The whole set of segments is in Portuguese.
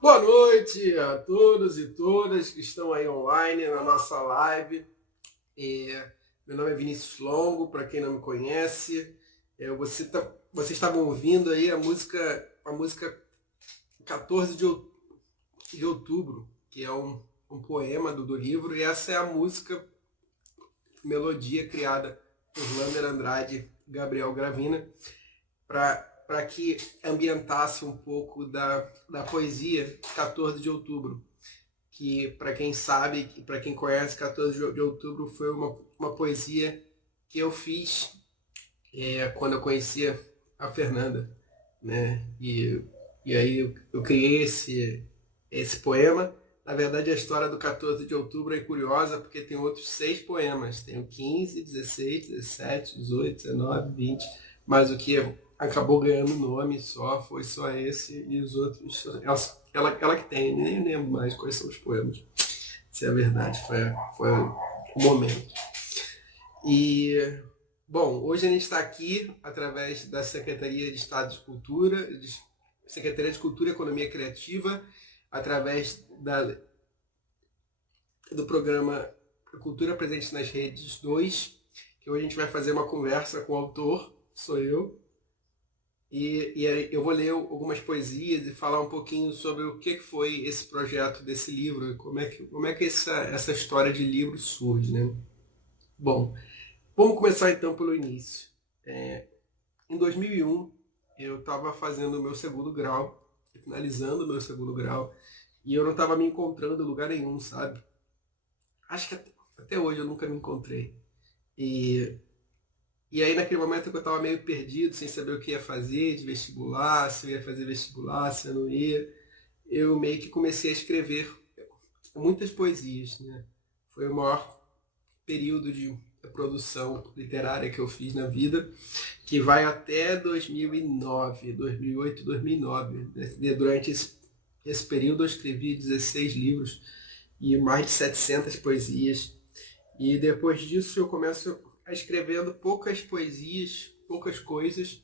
Boa noite a todos e todas que estão aí online na nossa live. Meu nome é Vinícius Longo, para quem não me conhece. Vocês estavam ouvindo aí a música 14 de outubro, que é um poema do livro, e essa é a música, melodia criada por Lander Andrade e Gabriel Gravina, para que ambientasse um pouco da poesia 14 de outubro, que para quem sabe, para quem conhece, 14 de outubro foi uma poesia que eu fiz quando eu conhecia a Fernanda, né? E aí eu criei esse poema. Na verdade, a história do 14 de outubro é curiosa porque tem outros 6 poemas. Tem o 15, 16, 17, 18, 19, 20, mas o que acabou ganhando nome foi só esse, e os outros, ela que tem, nem lembro mais quais são os poemas. Se é verdade, foi o momento. E, bom, hoje a gente está aqui através da Secretaria de Estado de Cultura, Secretaria de Cultura e Economia Criativa, através do programa Cultura Presente nas Redes 2, que hoje a gente vai fazer uma conversa com o autor, sou eu, e eu vou ler algumas poesias e falar um pouquinho sobre o que foi esse projeto desse livro, como é que essa história de livro surge, né? Bom, vamos começar então pelo início. Em 2001, eu estava fazendo o meu segundo grau, finalizando o meu segundo grau, e eu não estava me encontrando em lugar nenhum, sabe? Acho que até hoje eu nunca me encontrei. E aí naquele momento que eu estava meio perdido, sem saber o que ia fazer de vestibular, se eu ia fazer vestibular, se eu não ia, eu meio que comecei a escrever muitas poesias, né? Foi o maior período de produção literária que eu fiz na vida, que vai até 2009, 2008, 2009. Durante esse período eu escrevi 16 livros e mais de 700 poesias. E depois disso eu começo escrevendo poucas poesias, poucas coisas.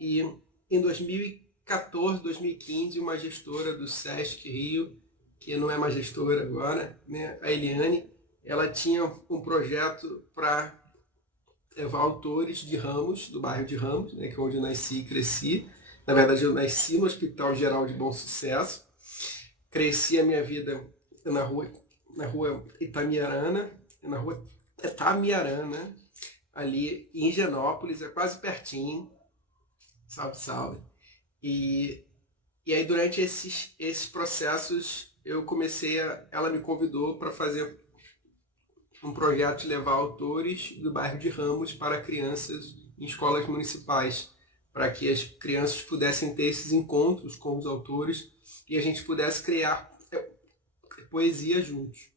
E em 2014, 2015, uma gestora do Sesc Rio, que não é mais gestora agora, né, a Eliane, ela tinha um projeto para levar autores de Ramos, do bairro de Ramos, né, que é onde eu nasci e cresci. Na verdade, eu nasci no Hospital Geral de Bom Sucesso. Cresci a minha vida na rua Itamiarana, ali em Higienópolis, é quase pertinho, salve, salve. E aí durante esses processos ela me convidou para fazer um projeto de levar autores do bairro de Ramos para crianças em escolas municipais, para que as crianças pudessem ter esses encontros com os autores e a gente pudesse criar poesia juntos.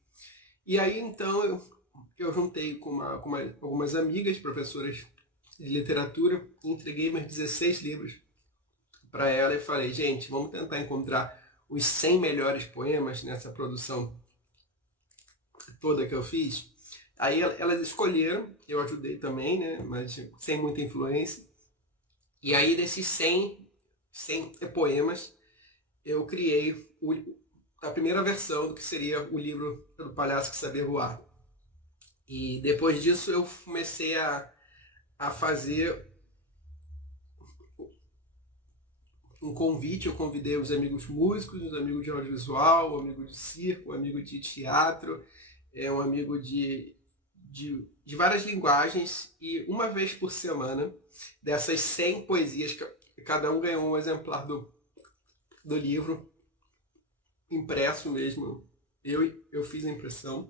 E aí então eu juntei com algumas amigas, professoras de literatura, e entreguei meus 16 livros para ela e falei, gente, vamos tentar encontrar os 100 melhores poemas nessa produção toda que eu fiz. Aí elas escolheram, eu ajudei também, né, mas sem muita influência. E aí desses 100 poemas, eu criei a primeira versão do que seria o livro do Palhaço que Sabia Voar. E depois disso eu comecei a fazer um convite, eu convidei os amigos músicos, os amigos de audiovisual, um amigo de circo, um amigo de teatro, um amigo de várias linguagens, e uma vez por semana, dessas 100 poesias, cada um ganhou um exemplar do livro, impresso mesmo, eu fiz a impressão.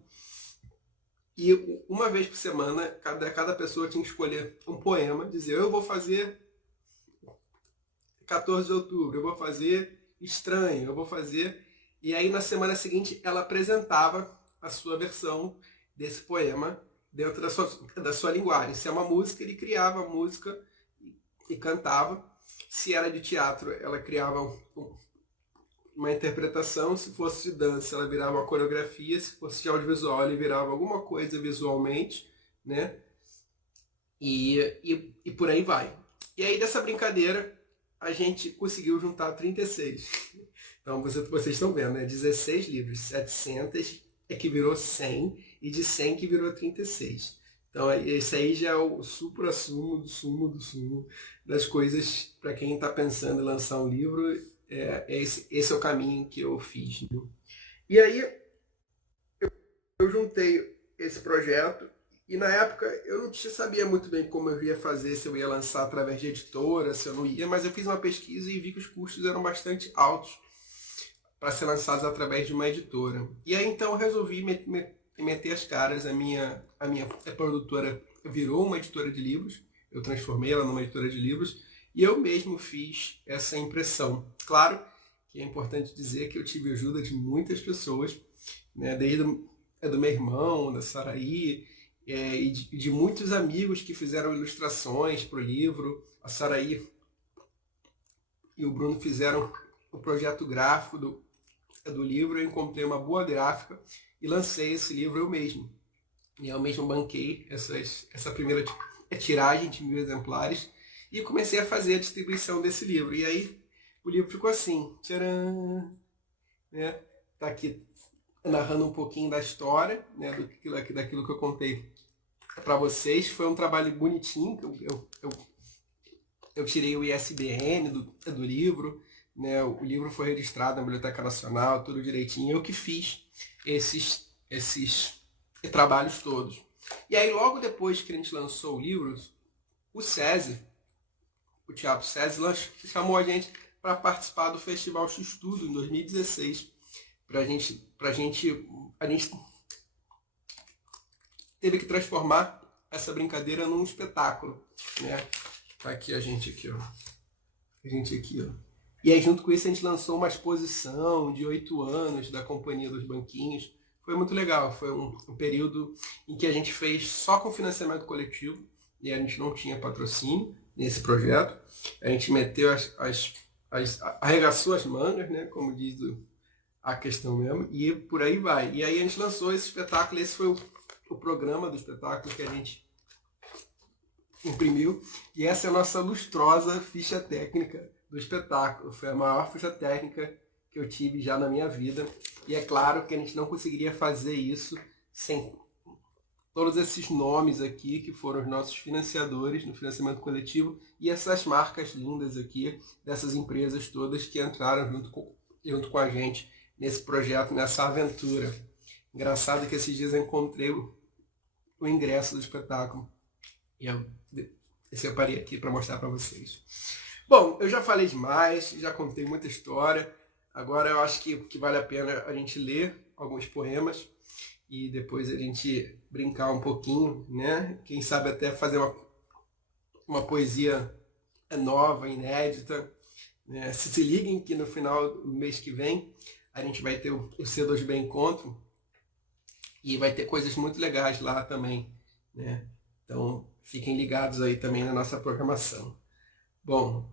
E uma vez por semana, cada pessoa tinha que escolher um poema, dizer, eu vou fazer 14 de outubro, eu vou fazer Estranho, eu vou fazer... E aí na semana seguinte ela apresentava a sua versão desse poema dentro da sua linguagem. Se é uma música, ele criava a música e cantava. Se era de teatro, ela criava uma interpretação. Se fosse de dança, ela virava uma coreografia. Se fosse de audiovisual, ele virava alguma coisa visualmente, né? E por aí vai. E aí dessa brincadeira a gente conseguiu juntar 36. Então vocês estão vendo, né? 16 livros, 700 é que virou 100 e de 100 que virou 36. Então esse aí já é o supra-sumo do sumo do sumo das coisas para quem está pensando em lançar um livro. Esse é o caminho que eu fiz. Né? E aí eu juntei esse projeto e na época eu não sabia muito bem como eu ia fazer, se eu ia lançar através de editora, se eu não ia, mas eu fiz uma pesquisa e vi que os custos eram bastante altos para ser lançados através de uma editora. E aí então eu resolvi meter as caras. A minha produtora virou uma editora de livros, eu transformei ela numa editora de livros e eu mesmo fiz essa impressão. Claro que é importante dizer que eu tive ajuda de muitas pessoas, né, desde do meu irmão, da Saraí, e de muitos amigos que fizeram ilustrações para o livro. A Saraí e o Bruno fizeram o projeto gráfico do livro. Eu encontrei uma boa gráfica e lancei esse livro eu mesmo. E eu mesmo banquei essa primeira tiragem de 1000 exemplares e comecei a fazer a distribuição desse livro. E aí o livro ficou assim, tcharam, né? Tá aqui narrando um pouquinho da história, né, daquilo que eu contei para vocês. Foi um trabalho bonitinho, eu tirei o ISBN do livro, né, o livro foi registrado na Biblioteca Nacional, tudo direitinho, eu que fiz esses trabalhos todos. E aí logo depois que a gente lançou o livro, o Teatro SESI chamou a gente para participar do Festival X-Tudo em 2016. A gente teve que transformar essa brincadeira num espetáculo, né? Tá aqui a gente aqui, ó. E aí junto com isso a gente lançou uma exposição de 8 anos da Companhia dos Banquinhos. Foi muito legal, foi um período em que a gente fez só com financiamento coletivo e a gente não tinha patrocínio nesse projeto. A gente meteu arregaçou as mangas, né? Como diz a questão mesmo, e por aí vai. E aí a gente lançou esse espetáculo, esse foi o programa do espetáculo que a gente imprimiu, e essa é a nossa lustrosa ficha técnica do espetáculo. Foi a maior ficha técnica que eu tive já na minha vida, e é claro que a gente não conseguiria fazer isso sem todos esses nomes aqui, que foram os nossos financiadores no financiamento coletivo, e essas marcas lindas aqui, dessas empresas todas que entraram junto com a gente nesse projeto, nessa aventura. Engraçado que esses dias eu encontrei o ingresso do espetáculo. E eu separei aqui para mostrar para vocês. Bom, eu já falei demais, já contei muita história. Agora eu acho que vale a pena a gente ler alguns poemas e depois a gente brincar um pouquinho, né? Quem sabe até fazer uma poesia nova, inédita. Né? Se liguem que no final do mês que vem a gente vai ter o C2B Encontro e vai ter coisas muito legais lá também, né? Então fiquem ligados aí também na nossa programação. Bom,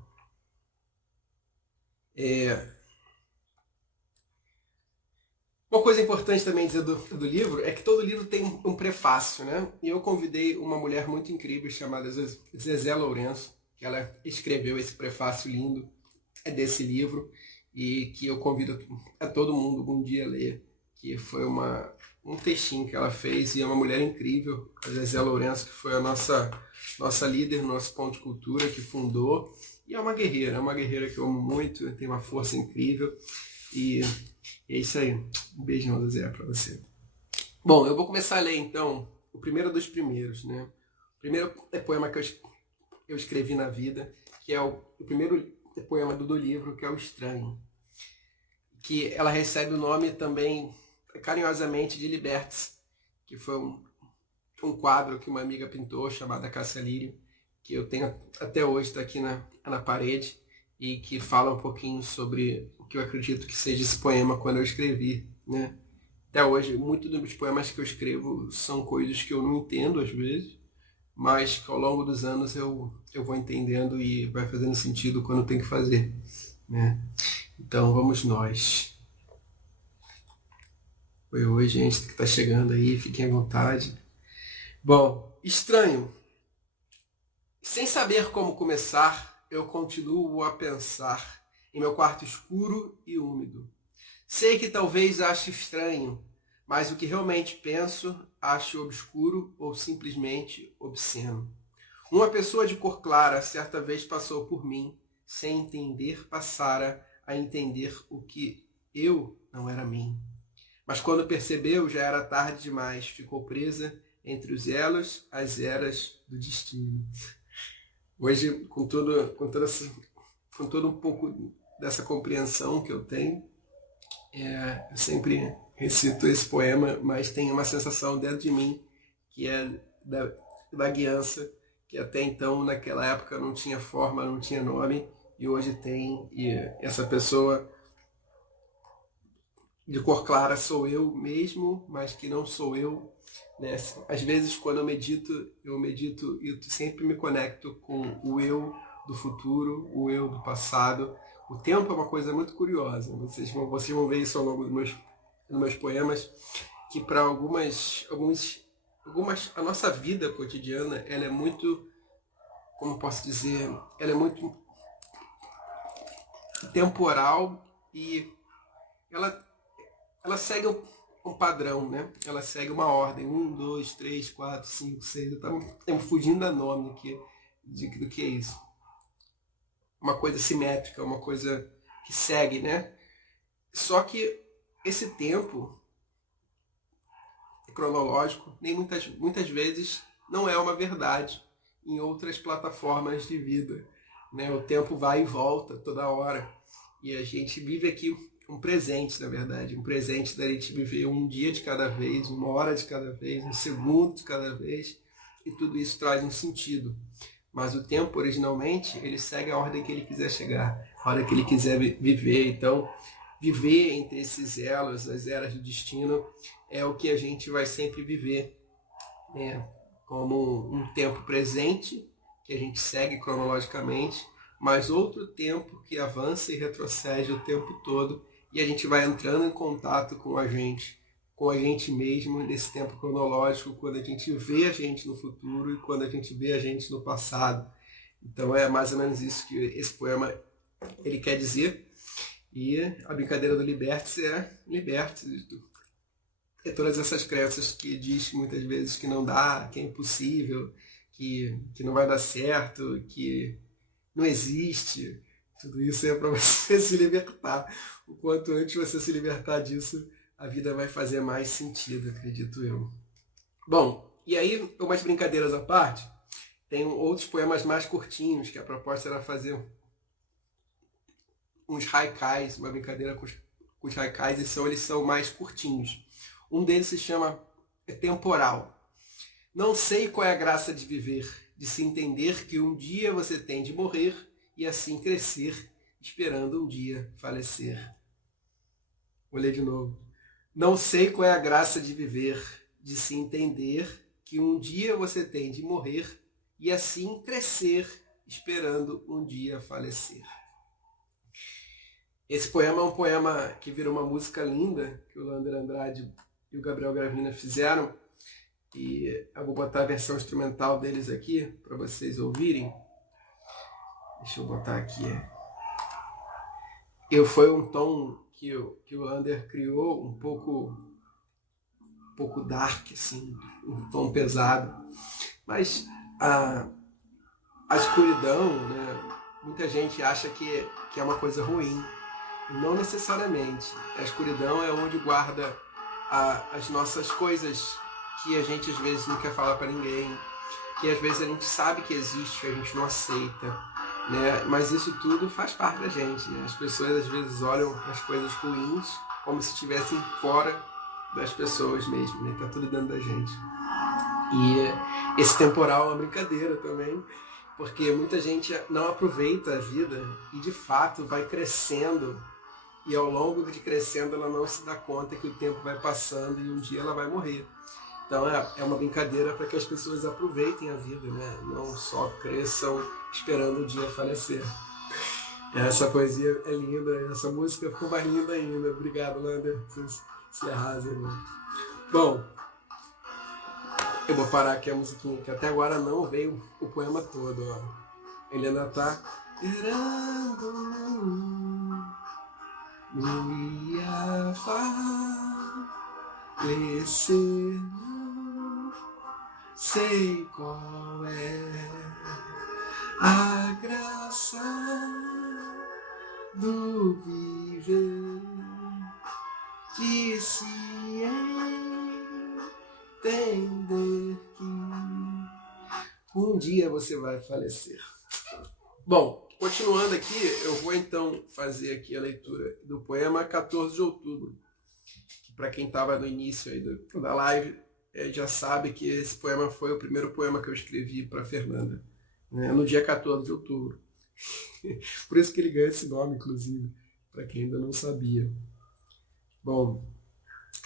uma coisa importante também dizer do livro é que todo livro tem um prefácio, né? E eu convidei uma mulher muito incrível chamada Zezé Lourenço, que ela escreveu esse prefácio lindo desse livro e que eu convido a todo mundo um dia a ler, que foi um textinho que ela fez, e é uma mulher incrível, a Zezé Lourenço, que foi a nossa líder, nosso ponto de cultura, que fundou, e é uma guerreira que eu amo muito, tem uma força incrível, e é isso aí. Um beijão, Zezé, para você. Bom, eu vou começar a ler então o primeiro dos primeiros, né? O primeiro poema que eu escrevi na vida, que é o primeiro poema do livro, que é O Estranho, que ela recebe o nome também carinhosamente de Libertes, que foi um quadro que uma amiga pintou chamada Cássia Lírio, que eu tenho até hoje, está aqui na parede, e que fala um pouquinho sobre o que eu acredito que seja esse poema quando eu escrevi, né? Até hoje, muitos dos poemas que eu escrevo são coisas que eu não entendo às vezes, mas que ao longo dos anos eu vou entendendo e vai fazendo sentido quando tem que fazer, né? Então vamos nós. Oi, gente que está chegando aí, fiquem à vontade. Bom, estranho. Sem saber como começar, eu continuo a pensar em meu quarto escuro e úmido. Sei que talvez ache estranho, mas o que realmente penso, acho obscuro ou simplesmente obsceno. Uma pessoa de cor clara certa vez passou por mim, sem entender, passara a entender o que eu não era mim. Mas quando percebeu, já era tarde demais, ficou presa entre os elos, as eras do destino. Hoje, com todo um pouco dessa compreensão que eu tenho, eu sempre recito esse poema, mas tem uma sensação dentro de mim que é da guiança, que até então, naquela época, não tinha forma, não tinha nome, e hoje tem, e essa pessoa de cor clara sou eu mesmo, mas que não sou eu, né? Às vezes, quando eu medito e sempre me conecto com o eu do futuro, o eu do passado. O tempo é uma coisa muito curiosa, vocês vão ver isso ao longo dos meus poemas, que para algumas a nossa vida cotidiana, ela é muito, como posso dizer, ela é muito temporal e ela segue um padrão, né? Ela segue uma ordem, 1, 2, 3, 4, 5, 6, estamos fugindo da nome aqui do que é isso. Uma coisa simétrica, uma coisa que segue, né? Só que esse tempo cronológico, nem muitas vezes não é uma verdade em outras plataformas de vida, né? O tempo vai e volta toda hora e a gente vive aqui um presente, na verdade, um presente da gente viver um dia de cada vez, uma hora de cada vez, um segundo de cada vez, e tudo isso traz um sentido. Mas o tempo, originalmente, ele segue a ordem que ele quiser chegar, a hora que ele quiser viver. Então, viver entre esses elos, as eras do destino, é o que a gente vai sempre viver, né? Como um tempo presente, que a gente segue cronologicamente, mas outro tempo que avança e retrocede o tempo todo, e a gente vai entrando em contato com a gente mesmo nesse tempo cronológico, quando a gente vê a gente no futuro e quando a gente vê a gente no passado. Então é mais ou menos isso que esse poema ele quer dizer. E a brincadeira do liberte-se é liberte-se de todas essas crenças que diz muitas vezes que não dá, que é impossível, que não vai dar certo, que não existe. Tudo isso é para você se libertar. O quanto antes você se libertar disso, a vida vai fazer mais sentido, acredito eu. Bom, e aí, umas brincadeiras à parte, tem outros poemas mais curtinhos, que a proposta era fazer uns haikais, uma brincadeira com os haikais, eles são mais curtinhos. Um deles se chama Temporal. Não sei qual é a graça de viver, de se entender que um dia você tem de morrer e assim crescer, esperando um dia falecer. Vou ler de novo. Não sei qual é a graça de viver, de se entender que um dia você tem de morrer e assim crescer, esperando um dia falecer. Esse poema é um poema que virou uma música linda, que o Lander Andrade e o Gabriel Gravina fizeram, e eu vou botar a versão instrumental deles aqui, para vocês ouvirem. Deixa eu botar aqui. Foi um tom que o Lander criou, um pouco dark, assim, um tom pesado. Mas a escuridão, né, muita gente acha que é uma coisa ruim. Não necessariamente. A escuridão é onde guarda as nossas coisas que a gente às vezes não quer falar para ninguém, que às vezes a gente sabe que existe, que a gente não aceita, né? Mas isso tudo faz parte da gente, né? As pessoas às vezes olham as coisas ruins como se estivessem fora das pessoas mesmo, né? Tá tudo dentro da gente. E esse temporal é uma brincadeira também, porque muita gente não aproveita a vida e de fato vai crescendo, e ao longo de crescendo ela não se dá conta que o tempo vai passando e um dia ela vai morrer. Então é uma brincadeira para que as pessoas aproveitem a vida, né? Não só cresçam esperando o dia falecer. Essa poesia é linda, essa música ficou mais linda ainda. Obrigado, Lander, se arrasa, irmão. Bom, eu vou parar aqui a musiquinha, que até agora não veio o poema todo, ó. Ele ainda tá esperando não ia falecer, não sei qual é a graça do viver de se entender que um dia você vai falecer. Bom, continuando aqui, eu vou então fazer aqui a leitura do poema 14 de outubro. Para quem estava no início aí da live, já sabe que esse poema foi o primeiro poema que eu escrevi para Fernanda, né, no dia 14 de outubro. Por isso que ele ganha esse nome, inclusive, para quem ainda não sabia. Bom,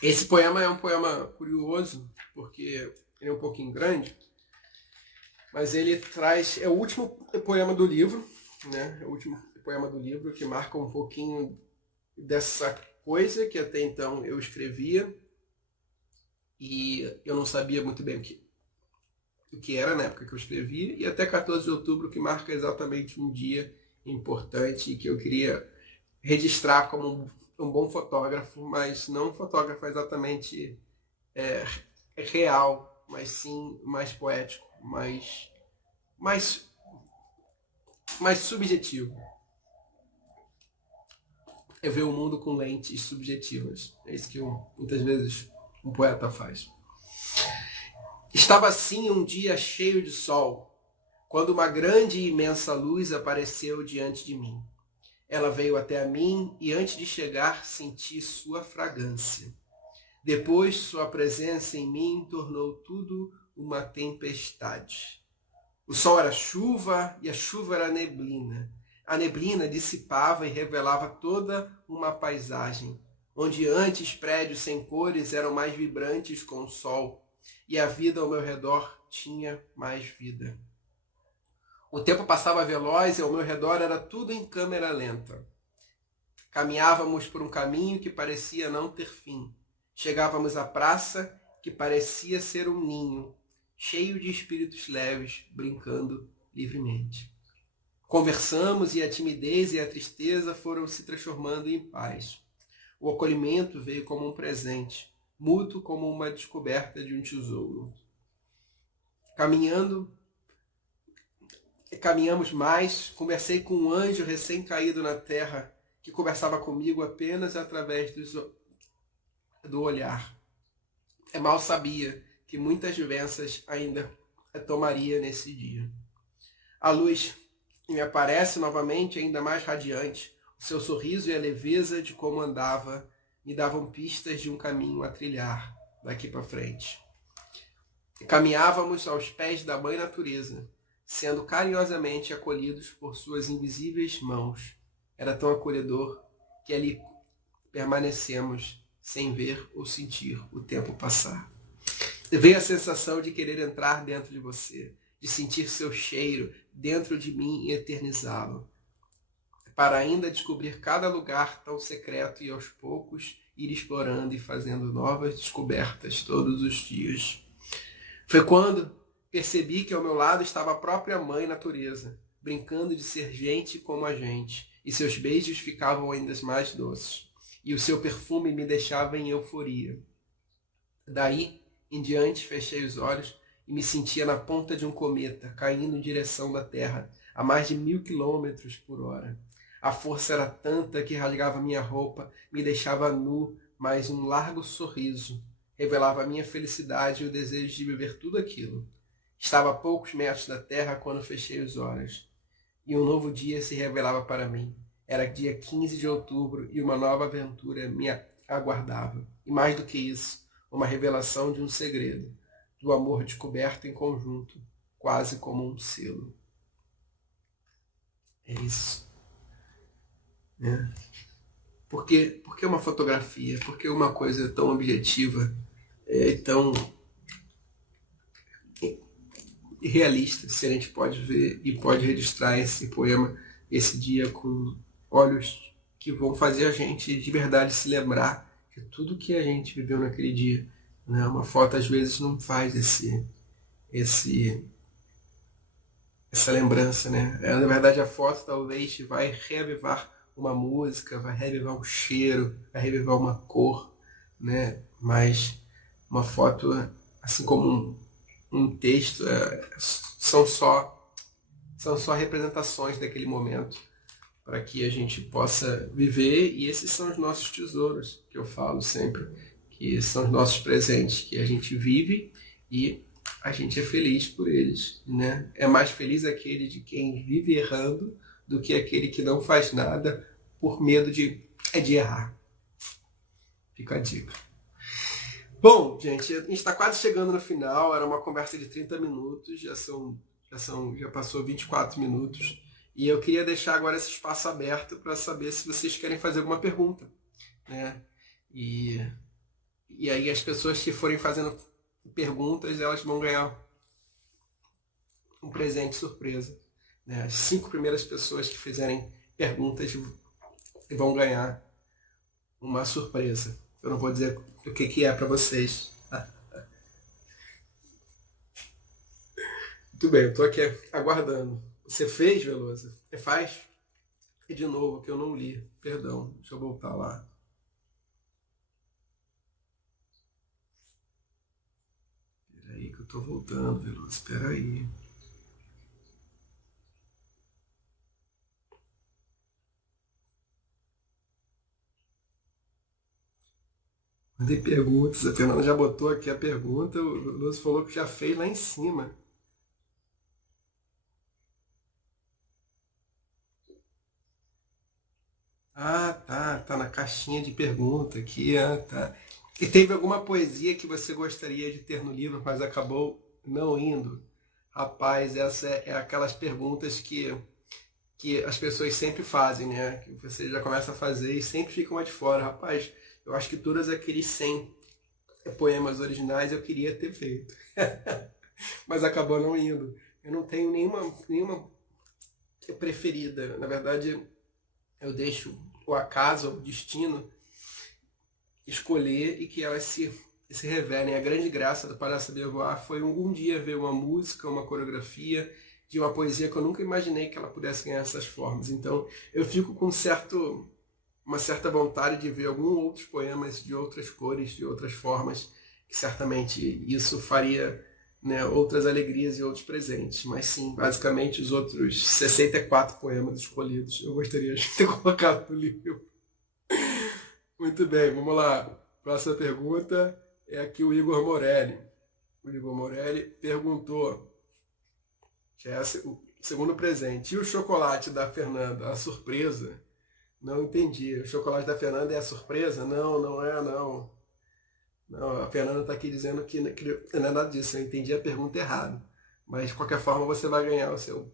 esse poema é um poema curioso, porque ele é um pouquinho grande, mas ele traz, é o último poema do livro, né? É o último poema do livro que marca um pouquinho dessa coisa que até então eu escrevia e eu não sabia muito bem o que era na época que eu escrevia, e até 14 de outubro, que marca exatamente um dia importante que eu queria registrar como um bom fotógrafo, mas não um fotógrafo exatamente real, mas sim mais poético, mais subjetivo. É ver o mundo com lentes subjetivas. É isso que muitas vezes um poeta faz. Estava assim um dia cheio de sol, quando uma grande e imensa luz apareceu diante de mim. Ela veio até a mim e antes de chegar senti sua fragrância. Depois sua presença em mim tornou tudo uma tempestade. O sol era chuva e a chuva era neblina. A neblina dissipava e revelava toda uma paisagem, onde antes prédios sem cores eram mais vibrantes com o sol, e a vida ao meu redor tinha mais vida. O tempo passava veloz e ao meu redor era tudo em câmera lenta. Caminhávamos por um caminho que parecia não ter fim. Chegávamos à praça, que parecia ser um ninho, cheio de espíritos leves, brincando livremente. Conversamos e a timidez e a tristeza foram se transformando em paz. O acolhimento veio como um presente, mútuo como uma descoberta de um tesouro. Caminhamos mais, conversei com um anjo recém-caído na terra, que conversava comigo apenas através do olhar. Mal sabia que muitas doenças ainda tomaria nesse dia. A luz me aparece novamente ainda mais radiante. O seu sorriso e a leveza de como andava me davam pistas de um caminho a trilhar daqui para frente. Caminhávamos aos pés da mãe natureza, sendo carinhosamente acolhidos por suas invisíveis mãos. Era tão acolhedor que ali permanecemos sem ver ou sentir o tempo passar. Veio a sensação de querer entrar dentro de você, de sentir seu cheiro dentro de mim e eternizá-lo, para ainda descobrir cada lugar tão secreto e aos poucos ir explorando e fazendo novas descobertas todos os dias. Foi quando percebi que ao meu lado estava a própria mãe natureza, brincando de ser gente como a gente, e seus beijos ficavam ainda mais doces, e o seu perfume me deixava em euforia. Daí em diante fechei os olhos e me sentia na ponta de um cometa, caindo em direção da Terra, a mais de 1000 quilômetros por hora. A força era tanta que rasgava minha roupa, me deixava nu, mas um largo sorriso revelava a minha felicidade e o desejo de viver tudo aquilo. Estava a poucos metros da Terra quando fechei os olhos, e um novo dia se revelava para mim. Era dia 15 de outubro e uma nova aventura me aguardava. E mais do que isso, uma revelação de um segredo, do amor descoberto em conjunto, quase como um selo. É isso. Por que uma fotografia? Por que uma coisa tão objetiva e tão realista, se a gente pode ver e pode registrar esse poema, esse dia, com olhos que vão fazer a gente de verdade se lembrar de tudo que a gente viveu naquele dia. Né? Uma foto às vezes não faz essa lembrança, né? Na verdade, a foto talvez vai reavivar uma música, vai reavivar um cheiro, vai reavivar uma cor, né? Mas uma foto, assim como um texto, são só representações daquele momento para que a gente possa viver, e esses são os nossos tesouros, que eu falo sempre, que são os nossos presentes, que a gente vive e a gente é feliz por eles, né? É mais feliz aquele de quem vive errando do que aquele que não faz nada por medo de errar. Fica a dica. Bom, gente, a gente está quase chegando no final, era uma conversa de 30 minutos, já passou 24 minutos, e eu queria deixar agora esse espaço aberto para saber se vocês querem fazer alguma pergunta, né? E aí as pessoas que forem fazendo perguntas, elas vão ganhar um presente surpresa, né? As 5 primeiras pessoas que fizerem perguntas vão ganhar uma surpresa. Eu não vou dizer o que é para vocês. Muito bem, eu estou aqui aguardando. Você fez, Veloso? Você faz? E de novo, que eu não li. Perdão, deixa eu voltar lá. Espera aí que eu estou voltando, Veloso. Espera aí. Mandei perguntas. A Fernanda já botou aqui a pergunta. O Veloso falou que já fez lá em cima. Ah, tá na caixinha de pergunta aqui, tá. E teve alguma poesia que você gostaria de ter no livro, mas acabou não indo? Rapaz, essa é aquelas perguntas que as pessoas sempre fazem, né? Que você já começa a fazer e sempre fica uma de fora. Rapaz, eu acho que todos aqueles 100 poemas originais eu queria ter feito. Mas acabou não indo. Eu não tenho nenhuma preferida. Na verdade, eu deixo o acaso, o destino, escolher e que elas se revelem. A grande graça do Palhaço Beauvoir foi um dia ver uma música, uma coreografia de uma poesia que eu nunca imaginei que ela pudesse ganhar essas formas. Então eu fico com uma certa vontade de ver alguns outros poemas de outras cores, de outras formas, que certamente isso faria, né, outras alegrias e outros presentes. Mas sim, basicamente os outros 64 poemas escolhidos eu gostaria de ter colocado no livro. Muito bem, vamos lá. Próxima pergunta é aqui o Igor Morelli. O Igor Morelli perguntou, que é o segundo presente, e o chocolate da Fernanda, a surpresa? Não entendi. O chocolate da Fernanda é a surpresa? Não, não é, não. Não, a Fernanda está aqui dizendo que não é nada disso. Eu entendi a pergunta errada. Mas, de qualquer forma, você vai ganhar o seu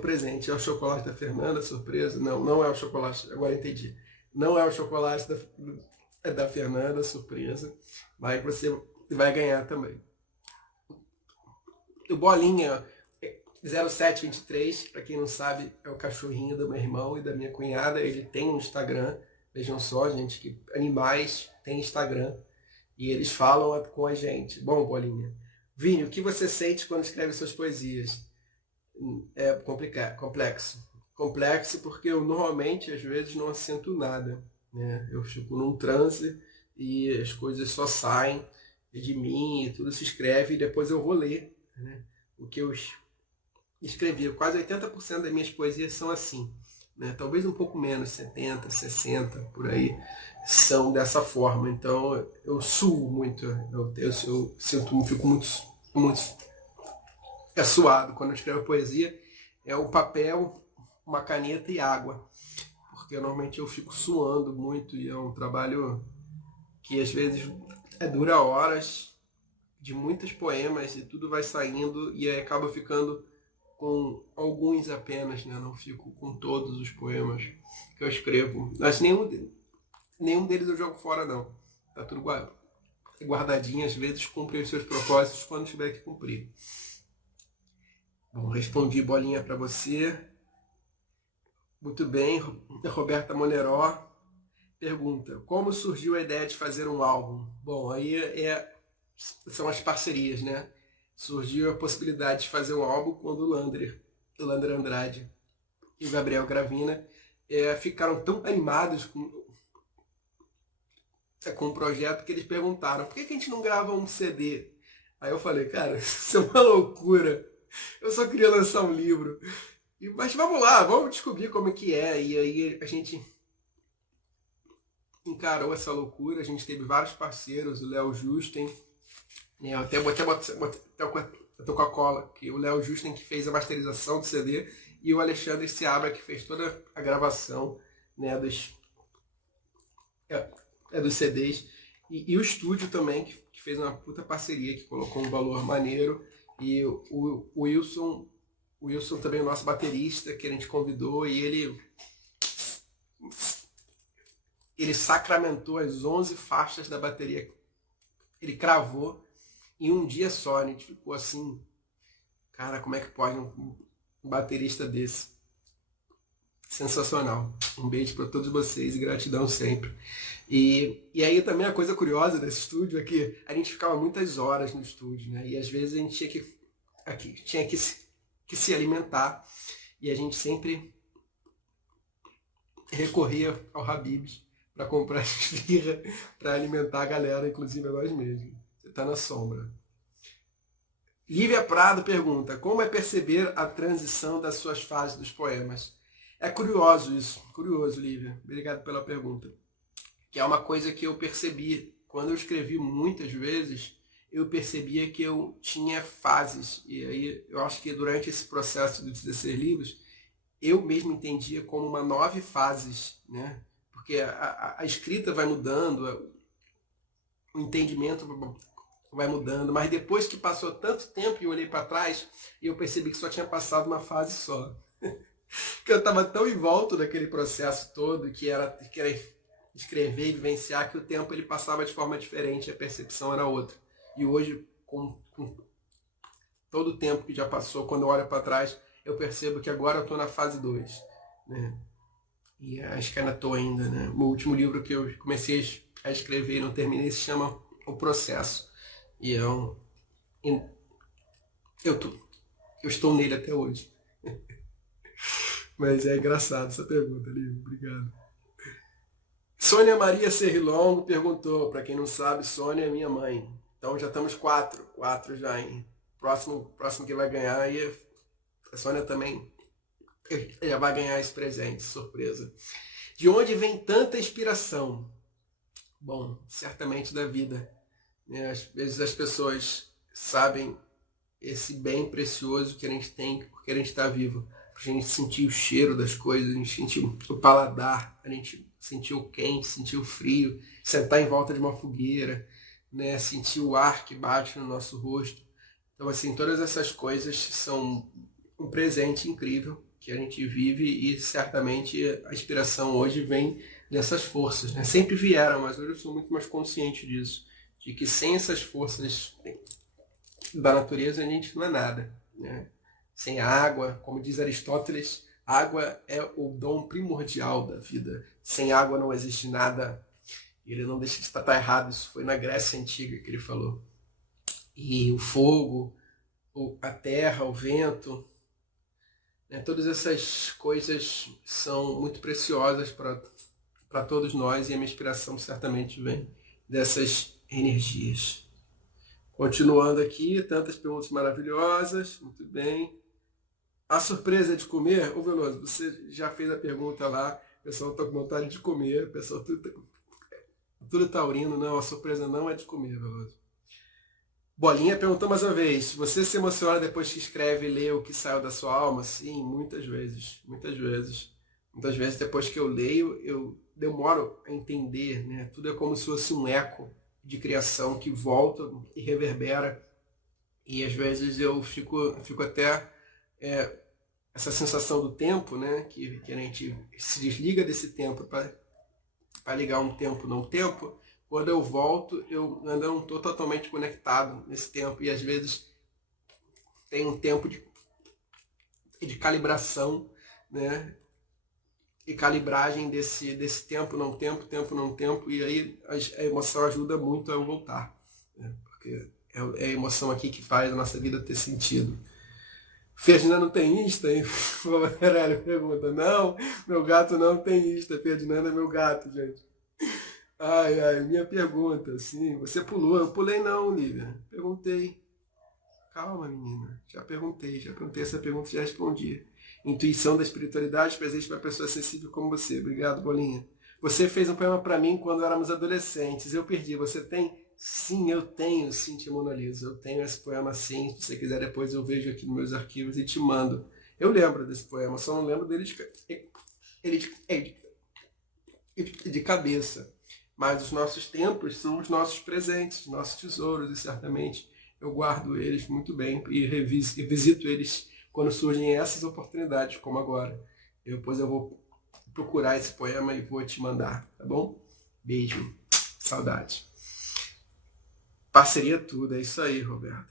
presente. É o chocolate da Fernanda, surpresa? Não, não é o chocolate. Agora entendi. Não é o chocolate da Fernanda, surpresa. Mas você vai ganhar também. O Bolinha 0723, para quem não sabe, é o cachorrinho do meu irmão e da minha cunhada. Ele tem um Instagram. Vejam só, gente, que animais têm Instagram. E eles falam com a gente. Bom, Bolinha. Vini, o que você sente quando escreve suas poesias? É complexo. Complexo porque eu normalmente, às vezes, não sinto nada, né? Eu fico num transe e as coisas só saem de mim e tudo se escreve e depois eu vou ler, né, o que eu escrevi. Quase 80% das minhas poesias são assim, né? Talvez um pouco menos, 70, 60, por aí, são dessa forma. Então eu suo muito, eu sinto, fico muito suado quando eu escrevo poesia. É o papel, uma caneta e água, porque normalmente eu fico suando muito e é um trabalho que às vezes dura horas, de muitos poemas, e tudo vai saindo e aí acaba ficando com alguns apenas, né? Não fico com todos os poemas que eu escrevo. Mas nenhum deles eu jogo fora, não. Tá tudo guardadinho, às vezes cumpre os seus propósitos quando tiver que cumprir. Bom, respondi, Bolinha, para você. Muito bem. Roberta Moneró pergunta, como surgiu a ideia de fazer um álbum? Bom, aí são as parcerias, né? surgiu a possibilidade de fazer um álbum quando o Lander Andrade e o Gabriel Gravina ficaram tão animados com o projeto que eles perguntaram: por que a gente não grava um CD? Aí eu falei: cara, isso é uma loucura, eu só queria lançar um livro. Mas vamos lá, vamos descobrir como é que é. E aí a gente encarou essa loucura, a gente teve vários parceiros, o Léo Justen, eu até botei a Coca-Cola, que o Léo Justen que fez a masterização do CD, e o Alexandre Seabra que fez toda a gravação, né, dos CDs, e o estúdio também, que fez uma puta parceria, que colocou um valor maneiro, e o Wilson também, o nosso baterista, que a gente convidou, e ele sacramentou as 11 faixas da bateria. Ele cravou em um dia só. A gente ficou assim, cara, como é que pode um baterista desse? Sensacional. Um beijo para todos vocês e gratidão sempre. E aí também a coisa curiosa desse estúdio é que a gente ficava muitas horas no estúdio, né? E às vezes a gente tinha que se alimentar, e a gente sempre recorria ao Habib's para comprar esfirra, para alimentar a galera, inclusive a nós mesmos. Você está na sombra. Lívia Prado pergunta: como é perceber a transição das suas fases dos poemas? É curioso isso, curioso, Lívia. Obrigado pela pergunta. Que é uma coisa que eu percebi quando eu escrevi muitas vezes. Eu percebia que eu tinha fases, e aí eu acho que durante esse processo dos 16 livros, eu mesmo entendia como 9 fases, né? Porque a escrita vai mudando, o entendimento vai mudando, mas depois que passou tanto tempo e eu olhei para trás, eu percebi que só tinha passado uma fase só. Que eu estava tão em volta daquele processo todo, que era escrever e vivenciar, que o tempo ele passava de forma diferente, a percepção era outra. E hoje, com todo o tempo que já passou, quando eu olho para trás, eu percebo que agora eu estou na fase 2. Né? E acho que ainda estou ainda. Né? O último livro que eu comecei a escrever e não terminei se chama O Processo. E eu estou nele até hoje. Mas é engraçado essa pergunta, Lívia. Obrigado. Sônia Maria Serrilongo perguntou: para quem não sabe, Sônia é minha mãe. Então já estamos 4 já em próximo que vai ganhar, e a Sônia também já vai ganhar esse presente, surpresa. De onde vem tanta inspiração? Bom, certamente da vida. Às vezes as pessoas sabem esse bem precioso que a gente tem porque a gente está vivo. A gente sentir o cheiro das coisas, a gente sentir o paladar, a gente sentir o quente, sentir o frio, sentar em volta de uma fogueira, né, sentir o ar que bate no nosso rosto. Então, assim, todas essas coisas são um presente incrível que a gente vive, e certamente a inspiração hoje vem dessas forças, né? Sempre vieram, mas hoje eu sou muito mais consciente disso, de que sem essas forças da natureza a gente não é nada, né? Sem a água, como diz Aristóteles, água é o dom primordial da vida. Sem água não existe nada. Ele não deixa de estar errado, isso foi na Grécia Antiga que ele falou. E o fogo, a terra, o vento, né, todas essas coisas são muito preciosas para todos nós, e a minha inspiração certamente vem dessas energias. Continuando aqui, tantas perguntas maravilhosas, muito bem. A surpresa de comer, ô Veloso, você já fez a pergunta lá, o pessoal está com vontade de comer, o pessoal tudo taurino, não, a surpresa não é de comer, Veloso. Bolinha perguntou mais uma vez: você se emociona depois que escreve e lê o que saiu da sua alma? Sim, muitas vezes, muitas vezes. Muitas vezes depois que eu leio, eu demoro a entender, né? Tudo é como se fosse um eco de criação que volta e reverbera, e às vezes eu fico até essa sensação do tempo, né? Que a gente se desliga desse tempo para ligar um tempo não tempo. Quando eu volto, eu ainda não estou totalmente conectado nesse tempo, e às vezes tem um tempo de calibração, né? E calibragem desse tempo não tempo, e aí a emoção ajuda muito a eu voltar, né? Porque é a emoção aqui que faz a nossa vida ter sentido. Ferdinando tem Insta? Hein? O Valerélio pergunta. Não, meu gato não tem Insta. Ferdinando é meu gato, gente. Ai, ai, minha pergunta, sim. Você pulou. Eu pulei não, Lívia. Perguntei. Calma, menina. Já perguntei essa pergunta e já respondi. Intuição da espiritualidade presente para pessoa sensível como você. Obrigado, Bolinha. Você fez um poema para mim quando éramos adolescentes. Eu perdi. Você tem? Sim, eu tenho, Cintia Mona Lisa. Eu tenho esse poema sim. Se você quiser, depois eu vejo aqui nos meus arquivos e te mando. Eu lembro desse poema, só não lembro dele de cabeça. Mas os nossos tempos são os nossos presentes, nossos tesouros, e certamente eu guardo eles muito bem e visito eles quando surgem essas oportunidades, como agora. Depois eu vou procurar esse poema e vou te mandar, tá bom? Beijo, saudade. Parceria tudo, é isso aí, Roberta.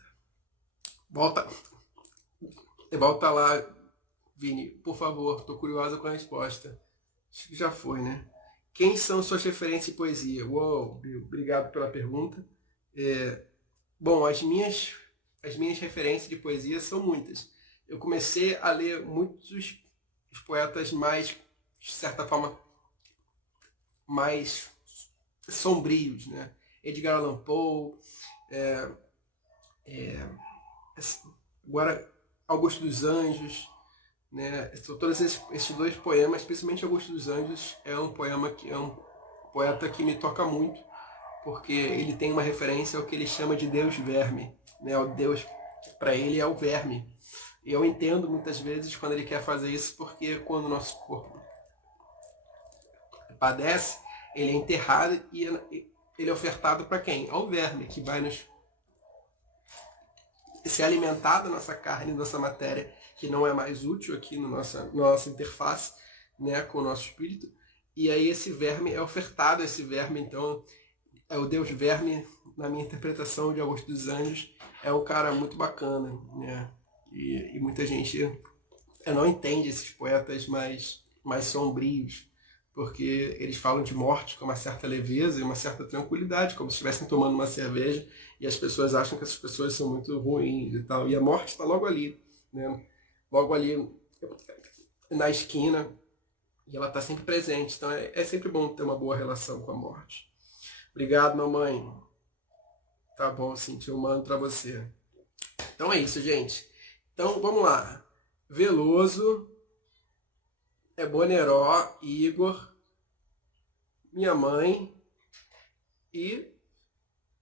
Volta lá, Vini, por favor, tô curiosa com a resposta. Acho que já foi, né? Quem são suas referências em poesia? Uou, obrigado pela pergunta. Bom, as minhas referências de poesia são muitas. Eu comecei a ler muitos os poetas mais, de certa forma, mais sombrios, né? Edgar Allan Poe, agora Augusto dos Anjos, né? Todos esses dois poemas, especialmente Augusto dos Anjos, é um poeta que me toca muito, porque ele tem uma referência ao que ele chama de Deus verme, né? O Deus para ele é o verme. E eu entendo muitas vezes quando ele quer fazer isso, porque quando o nosso corpo padece, ele é enterrado e ele é ofertado para quem? Ao verme, que vai nos se alimentar da nossa carne, da nossa matéria, que não é mais útil aqui na nossa interface, né, com o nosso espírito. E aí esse verme é ofertado, esse verme, então, é o Deus verme, na minha interpretação de Augusto dos Anjos, é um cara muito bacana, né? E muita gente não entende esses poetas mais sombrios, porque eles falam de morte com uma certa leveza e uma certa tranquilidade, como se estivessem tomando uma cerveja, e as pessoas acham que essas pessoas são muito ruins e tal. E a morte está logo ali, né? Logo ali na esquina, e ela está sempre presente. Então é sempre bom ter uma boa relação com a morte. Obrigado, mamãe. Tá bom, Cintia, eu mando para você. Então é isso, gente. Então vamos lá. Veloso, Boneró, Igor, minha mãe e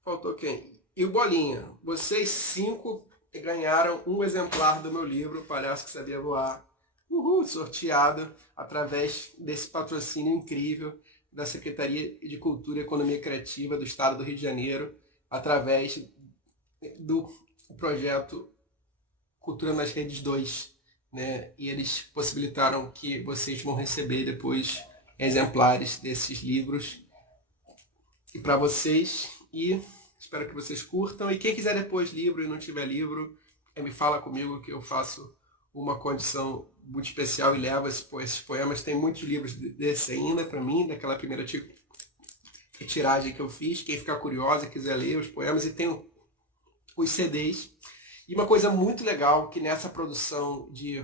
faltou quem? E o Bolinha. Vocês 5 ganharam um exemplar do meu livro, Palhaço que Sabia Voar. Uhul, sorteado através desse patrocínio incrível da Secretaria de Cultura e Economia Criativa do Estado do Rio de Janeiro, através do projeto Cultura nas Redes 2, né? E eles possibilitaram que vocês vão receber depois exemplares desses livros e para vocês, e espero que vocês curtam. E quem quiser depois livro e não tiver livro, me fala comigo que eu faço uma condição muito especial e levo esses poemas. Tem muitos livros desse ainda para mim, daquela primeira tiragem que eu fiz. Quem ficar curioso e quiser ler os poemas, e tem os CDs. E uma coisa muito legal, que nessa produção de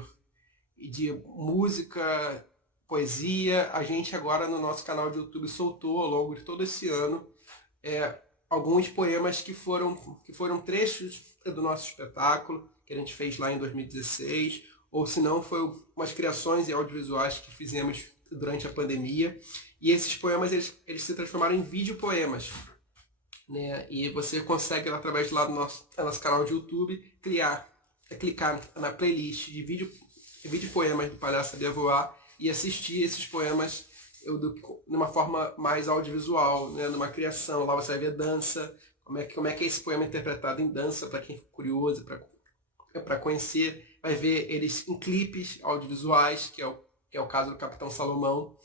música, poesia, a gente agora no nosso canal de YouTube soltou ao longo de todo esse ano alguns poemas que foram trechos do nosso espetáculo, que a gente fez lá em 2016, ou se não, foi umas criações audiovisuais que fizemos durante a pandemia. E esses poemas, eles se transformaram em videopoemas, né? E você consegue, através lá do nosso canal de YouTube, clicar na playlist de vídeo poemas do Palhaço Sabia Voar e assistir esses poemas de uma forma mais audiovisual, né? Numa criação. Lá você vai ver dança, como é que esse poema é interpretado em dança, para quem for curioso, para conhecer. Vai ver eles em clipes audiovisuais, que é o caso do Capitão Salomão.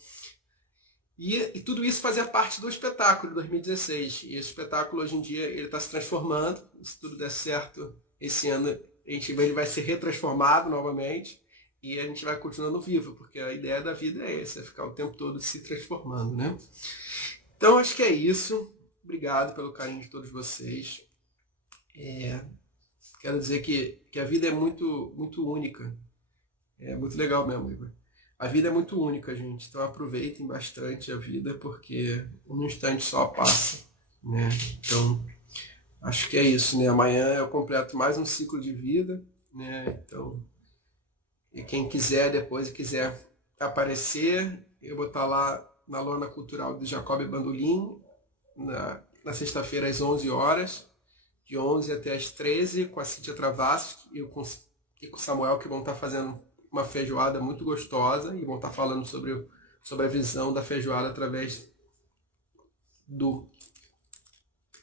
E tudo isso fazia parte do espetáculo de 2016. E esse espetáculo, hoje em dia, ele está se transformando. Se tudo der certo, esse ano ele vai ser retransformado novamente. E a gente vai continuando vivo, porque a ideia da vida é essa, é ficar o tempo todo se transformando, né? Então, acho que é isso. Obrigado pelo carinho de todos vocês. Quero dizer que a vida é muito, muito única. É muito legal mesmo, Igor. A vida é muito única, gente. Então aproveitem bastante a vida, porque um instante só passa, né? Então, acho que é isso, né? Amanhã eu completo mais um ciclo de vida, né? Então, e quem quiser depois e quiser aparecer, eu vou estar lá na Lona Cultural do Jacob Bandolim, na sexta-feira às 11 horas, de 11 até às 13, com a Cíntia Travaschi e com o Samuel, que vão estar fazendo uma feijoada muito gostosa e vão estar falando sobre a visão da feijoada através do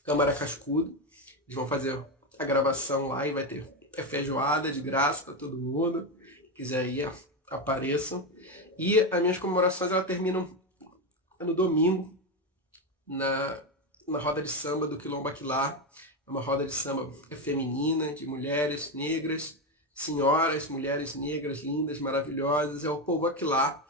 Câmara Cascudo. Eles vão fazer a gravação lá e vai ter feijoada de graça para todo mundo. Se quiser ir, apareçam. E as minhas comemorações elas terminam no domingo, na roda de samba do Quilombo Aquilar. É uma roda de samba feminina, de mulheres negras, senhoras, mulheres negras, lindas, maravilhosas. É o povo Aquilar,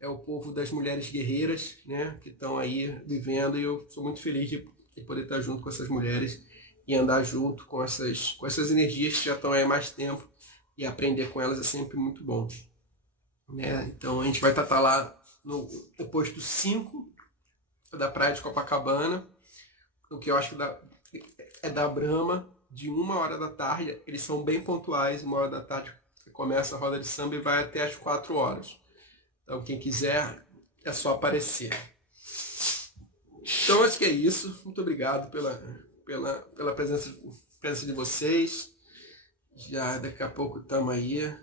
é o povo das mulheres guerreiras, né, que estão aí vivendo, e eu sou muito feliz de poder estar junto com essas mulheres e andar junto com essas energias que já estão aí há mais tempo, e aprender com elas é sempre muito bom, né? Então a gente vai estar lá no posto 5 da praia de Copacabana, o que eu acho que é da Brahma, de 1h da tarde. Eles são bem pontuais, 1h da tarde começa a roda de samba e vai até as 4 horas. Então quem quiser é só aparecer. Então acho que é isso. Muito obrigado pela presença de vocês. Já daqui a pouco estamos aí.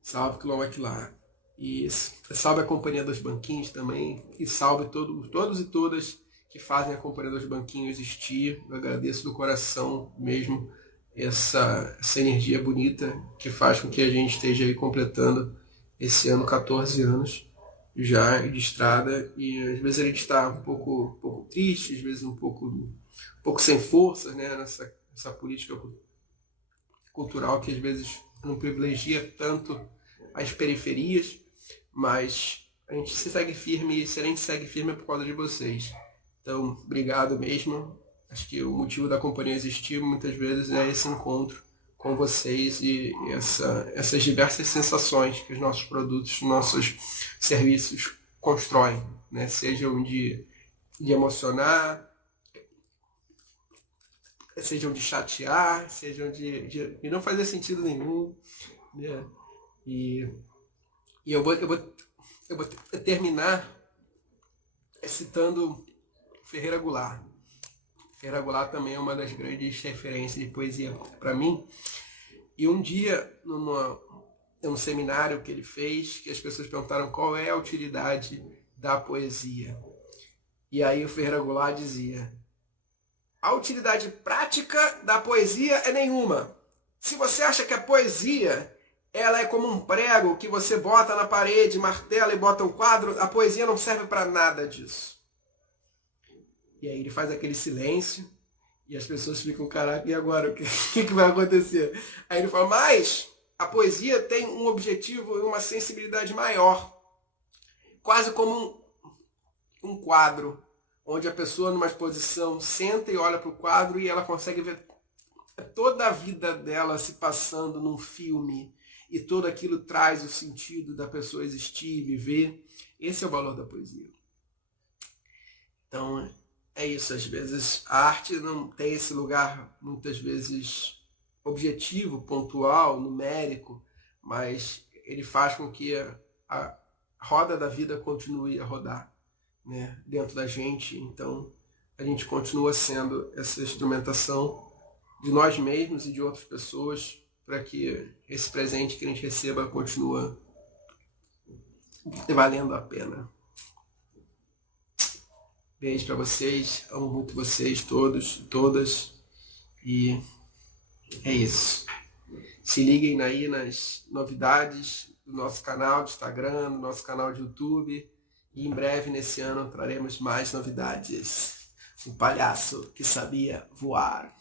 Salve Quilombo Aquilar. E salve a Companhia dos Banquinhos também. E salve todos e todas que fazem a Companhia dos Banquinhos existir. Eu agradeço do coração mesmo essa energia bonita que faz com que a gente esteja aí completando esse ano 14 anos já de estrada. E às vezes a gente está um pouco triste, às vezes um pouco sem força, né, nessa política cultural que às vezes não privilegia tanto as periferias, mas a gente se segue firme, e se a gente segue firme é por causa de vocês. Então, obrigado mesmo. Acho que o motivo da companhia existir muitas vezes é esse encontro com vocês e essas diversas sensações que os nossos produtos, nossos serviços constroem, né? Sejam de emocionar, sejam de chatear, sejam de não fazer sentido nenhum, né? E eu vou terminar citando Ferreira Goulart. Ferreira Goulart também é uma das grandes referências de poesia para mim. E um dia, num seminário que ele fez, que as pessoas perguntaram qual é a utilidade da poesia. E aí o Ferreira Goulart dizia: a utilidade prática da poesia é nenhuma. Se você acha que a poesia ela é como um prego que você bota na parede, martela e bota um quadro, a poesia não serve para nada disso. E aí ele faz aquele silêncio e as pessoas ficam, caraca, e agora? O que vai acontecer? Aí ele fala, mas a poesia tem um objetivo e uma sensibilidade maior. Quase como um quadro, onde a pessoa numa exposição senta e olha para o quadro e ela consegue ver toda a vida dela se passando num filme, e tudo aquilo traz o sentido da pessoa existir, viver. Esse é o valor da poesia. Então, é isso. Às vezes a arte não tem esse lugar, muitas vezes, objetivo, pontual, numérico, mas ele faz com que a roda da vida continue a rodar, né, dentro da gente. Então, a gente continua sendo essa instrumentação de nós mesmos e de outras pessoas, para que esse presente que a gente receba continue valendo a pena. Beijo para vocês, amo muito vocês todos e todas, e é isso. Se liguem aí nas novidades do nosso canal de Instagram, do nosso canal de YouTube, e em breve nesse ano traremos mais novidades. Um palhaço que sabia voar.